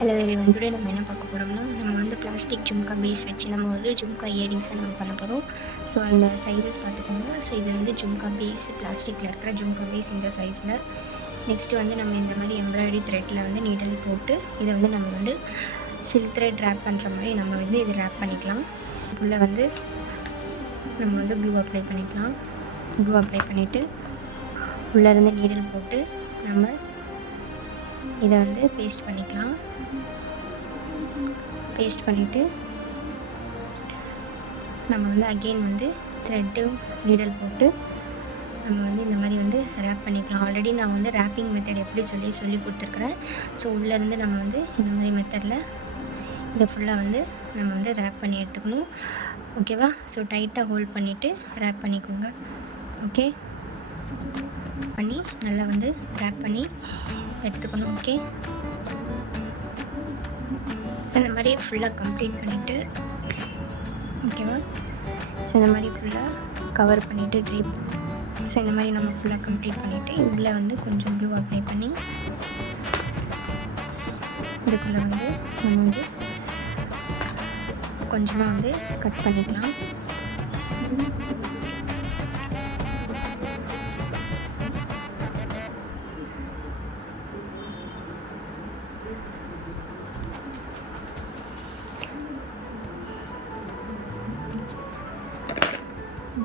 Hello everyone, today நம்ம என்ன பார்க்க போகிறோம்னா, நம்ம வந்து பிளாஸ்டிக் ஜும்கா பேஸ் வச்சு நம்ம ஒரு ஜும்கா இயரிங்ஸை நம்ம பண்ண போகிறோம். ஸோ அந்த சைஸஸ் பார்த்துக்கோங்க. ஸோ இது வந்து ஜும்கா பேஸ், பிளாஸ்டிக்கில் இருக்கிற ஜும்கா பேஸ் இந்த சைஸில். நெக்ஸ்ட்டு வந்து நம்ம இந்த மாதிரி எம்ப்ராய்டரி த்ரெட்டில் வந்து நீடல் போட்டு இதை வந்து நம்ம வந்து சில்க் த்ரெட் ரேப் பண்ணுற மாதிரி நம்ம வந்து இது ரேப் பண்ணிக்கலாம். உள்ளே வந்து நம்ம வந்து க்ளூ அப்ளை பண்ணிக்கலாம். க்ளூ அப்ளை பண்ணிவிட்டு உள்ளேருந்து நீடல் போட்டு நம்ம இதை வந்து பேஸ்ட் பண்ணிக்கலாம். பேஸ்ட் பண்ணிவிட்டு நம்ம வந்து அகெயின் வந்து த்ரெட்டு நீடல் போட்டு நம்ம வந்து இந்த மாதிரி வந்து ரேப் பண்ணிக்கலாம். ஆல்ரெடி நான் வந்து ரேப்பிங் மெத்தட் எப்படி சொல்லி கொடுத்துருக்குறேன். ஸோ உள்ளேருந்து நம்ம வந்து இந்த மாதிரி மெத்தடில் இதை ஃபுல்லாக வந்து நம்ம வந்து ரேப் பண்ணி எடுத்துக்கணும். ஓகேவா? ஸோ டைட்டாக ஹோல்ட் பண்ணிவிட்டு ரேப் பண்ணிக்கோங்க. ஓகே, பண்ணி நல்லா வந்து ரேப் பண்ணி எடுத்துக்கணும். ஓகே, ஸோ இந்த மாதிரி ஃபுல்லாக கம்ப்ளீட் பண்ணிவிட்டு, ஓகேவா? ஸோ இந்த மாதிரி ஃபுல்லாக கவர் பண்ணிவிட்டு ட்ரீப், ஸோ இந்த மாதிரி நம்ம ஃபுல்லாக கம்ப்ளீட் பண்ணிவிட்டு உள்ளே வந்து கொஞ்சம் க்ளூ அப்ளை பண்ணி இதுக்குள்ளே வந்து நம்ம வந்து கொஞ்சமாக வந்து கட் பண்ணிக்கலாம்.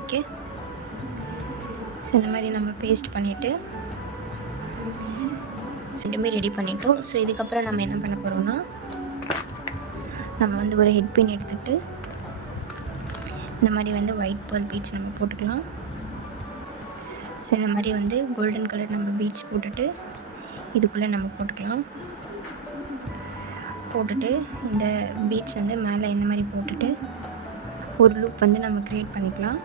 ஓகே, ஸோ இந்த மாதிரி நம்ம பேஸ்ட் பண்ணிவிட்டு ரெண்டுமே ரெடி பண்ணிட்டோம். ஸோ இதுக்கப்புறம் நம்ம என்ன பண்ண போகிறோம்னா, நம்ம வந்து ஒரு ஹெட் பின் எடுத்துகிட்டு இந்த மாதிரி வந்து ஒயிட் பேர்ல் பீட்ஸ் நம்ம போட்டுக்கலாம். ஸோ இந்த மாதிரி வந்து கோல்டன் கலர் நம்ம பீட்ஸ் போட்டுட்டு இதுக்குள்ளே நம்ம போட்டுக்கலாம். போட்டுட்டு இந்த பீட்ஸ் வந்து மேலே இந்த மாதிரி போட்டுட்டு ஒரு லூப் வந்து நம்ம க்ரியேட் பண்ணிக்கலாம்.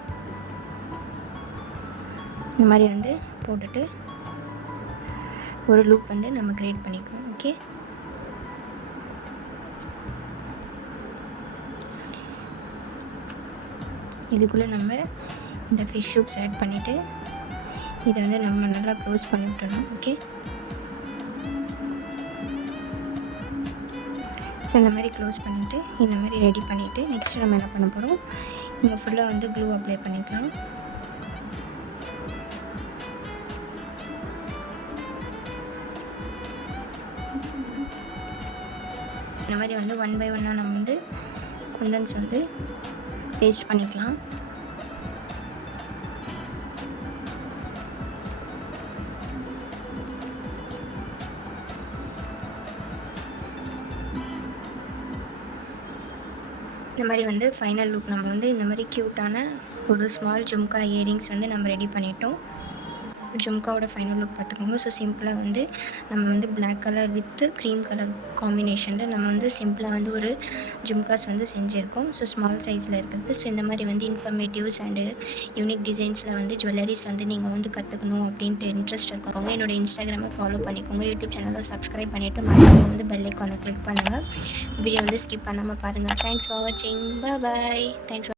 இந்த மாதிரி வந்து போட்டுட்டு ஒரு லூப் வந்து நம்ம க்ரியேட் பண்ணிக்கலாம். ஓகே, இதுக்குள்ளே நம்ம இந்த ஃபிஷ் ஹூக்ஸ் ஆட் பண்ணிவிட்டு இதை வந்து நம்ம நல்லா க்ளோஸ் பண்ணி விட்டுறலாம். ஓகே, ஸோ இந்த மாதிரி க்ளோஸ் பண்ணிவிட்டு இந்த மாதிரி ரெடி பண்ணிவிட்டு நெக்ஸ்ட்டு நம்ம என்ன பண்ண போகிறோம், இங்கே ஃபுல்லாக வந்து க்ளூ அப்ளை பண்ணிக்கலாம். இந்த மாதிரி வந்து 1 by 1 நம்ம வந்து குந்தன்ஸ் வந்து பேஸ்ட் பண்ணிக்கலாம். இந்த மாதிரி வந்து ஃபைனல் லுக் நம்ம வந்து இந்த மாதிரி க்யூட்டான ஒரு ஸ்மால் ஜும்கா இயரிங்ஸ் வந்து நம்ம ரெடி பண்ணிட்டோம். ஜும்காவோட ஃபைனல் லுக் பார்த்துக்கோங்க. ஸோ சிம்பிளாக வந்து நம்ம வந்து black colour with cream colour காம்பினேஷனில் நம்ம வந்து சிம்பிளாக வந்து ஒரு ஜும்காஸ் வந்து செஞ்சுருக்கோம். ஸோ ஸ்மால் சைஸில் இருக்கிறது. ஸோ இந்த மாதிரி வந்து இன்ஃபர்மேட்டிவ்ஸ் அண்டு யூனிக் டிசைன்ஸில் வந்து ஜுவல்லரிஸ் வந்து நீங்கள் வந்து கற்றுக்கணும் அப்படின்ட்டு இன்ட்ரெஸ்ட் இருக்கவங்க என்னோட இன்ஸ்டாகிராமை ஃபாலோ பண்ணிக்கோங்க. யூடியூப் சேனலை சப்ஸ்கிரைப் பண்ணிவிட்டு மறக்காம வந்து பெல் ஐக்கானை கிளிக் பண்ணுங்கள். வீடியோ வந்து ஸ்கிப் பண்ணாமல் பாருங்கள். தேங்க்ஸ் ஃபார் வாட்சிங். பாய். தேங்க்ஸ்.